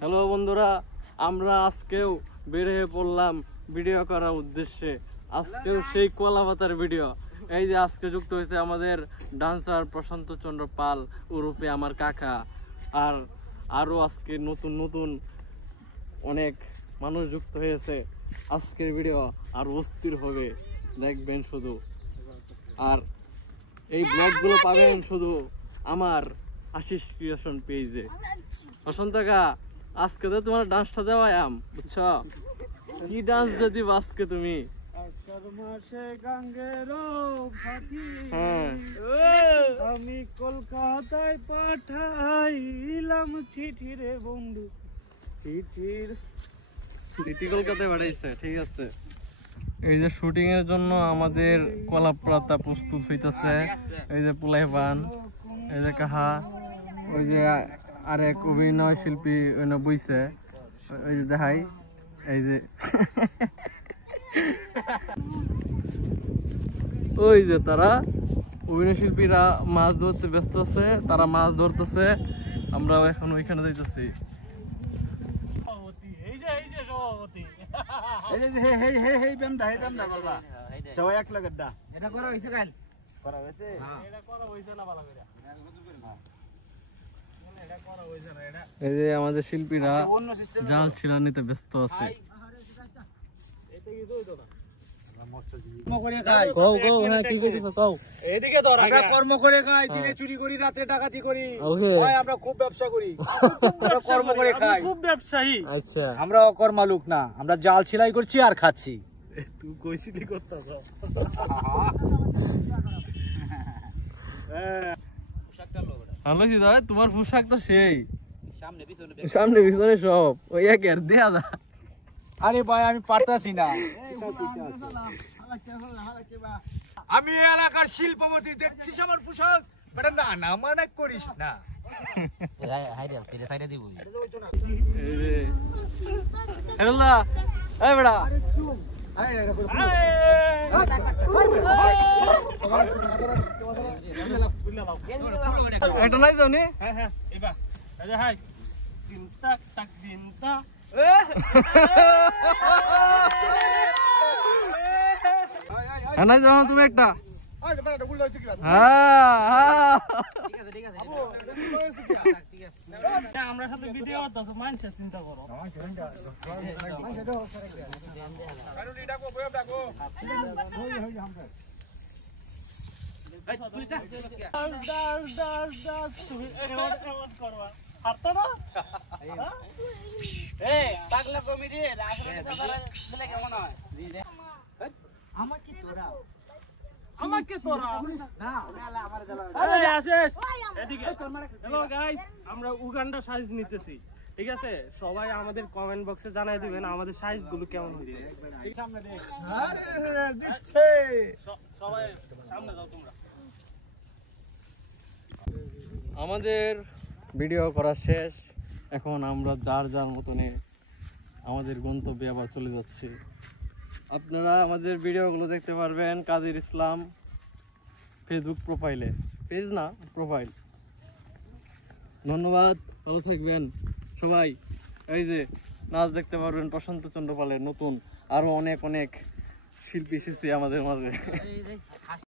Hello বন্ধুরা, আমরা আজকেও বের হয়ে পড়লাম ভিডিও করার উদ্দেশ্যে। আজকেও সেই কলাপাতার ভিডিও। এই যে আজকে যুক্ত হয়েছে আমাদের ডান্সার প্রশান্ত চন্দ্র পাল ওরফে আমার কাকা। আর আরো আজকে নতুন নতুন অনেক মানুষ যুক্ত হয়েছে। আজকের ভিডিও আর অস্থির হবে, দেখবেন শুধু। আর এই ব্লগগুলো পাবেন শুধু আমার আশিস ক্রিয়েশন পেজে। প্রশান্ত কাকা, আজকে তো তোমার ডান্সটা দেওয়াই বুঝছো? কি ডান্স যদি আজকে তুমি আমি কলকাতায় পাঠাইলাম চিঠি রে বন্ধু, চিঠি কলকাতায় পাঠাইছে। ঠিক আছে, এই যে শুটিং এর জন্য আমাদের কলাপাতা প্রস্তুত হইতেছে। এই যে পুলাইবান, এই যে কাহা, ওই যে আরেক অভিনয় শিল্পী বইছে, ওই যে দেখাই, এই যে ওই যে তারা অভিনয় শিল্পীরা মাছ ধরতে ব্যস্ত আছে, তারা মাছ ধরতেছে। আমরা এখন ওইখানে যাইতেছি। এই যে আমাদের শিল্পীরা জাল ছিলা নিতে ব্যস্ত আছে। কর্ম করে খাই, দিনে চুরি করি, রাত্রে ডাকাতি করি, আমরা খুব ব্যবসা করি, কর্ম করে খাই, খুব ব্যবসায়ী। আচ্ছা, আমরা অকর্মালুক না, আমরা জাল সেলাই করছি আর খাচ্ছি। তুই কইছিলি করতাছ। তোমার পোশাক তো সেই সামনে পিছনে সব ওই একের দেয়া যা। আরে ভাই, আমি পারতাছি না। আমি এলাকার শিল্পপতি, দেখছিস আমার পোশাক, বেটা না না মানে করিস না। এটা নাই যাওনি? নাই যাও তুমি একটা। আমরা সাথে ভিডিও করতেছি, মানুষের চিন্তা করো। আমরা উগান্ডা সাইজ নিতেছি, ঠিক আছে? সবাই আমাদের কমেন্ট বক্সে জানাই দিবেন আমাদের সাইজ গুলো কেমন হয়েছে। সবাই সামনে যাও তোমরা। আমাদের ভিডিও করা শেষ। এখন আমরা যার যার মতনে আমাদের গন্তব্যে আবার চলে যাচ্ছি। আপনারা আমাদের ভিডিওগুলো দেখতে পারবেন কাদির ইসলাম ফেসবুক প্রোফাইলে, পেজ না প্রোফাইল। ধন্যবাদ, ভালো থাকবেন সবাই। এই যে নাচ দেখতে পারবেন প্রশান্ত চন্দ্র পালের নতুন, আরো অনেক অনেক শিল্পী এসেছে আমাদের মাঝে।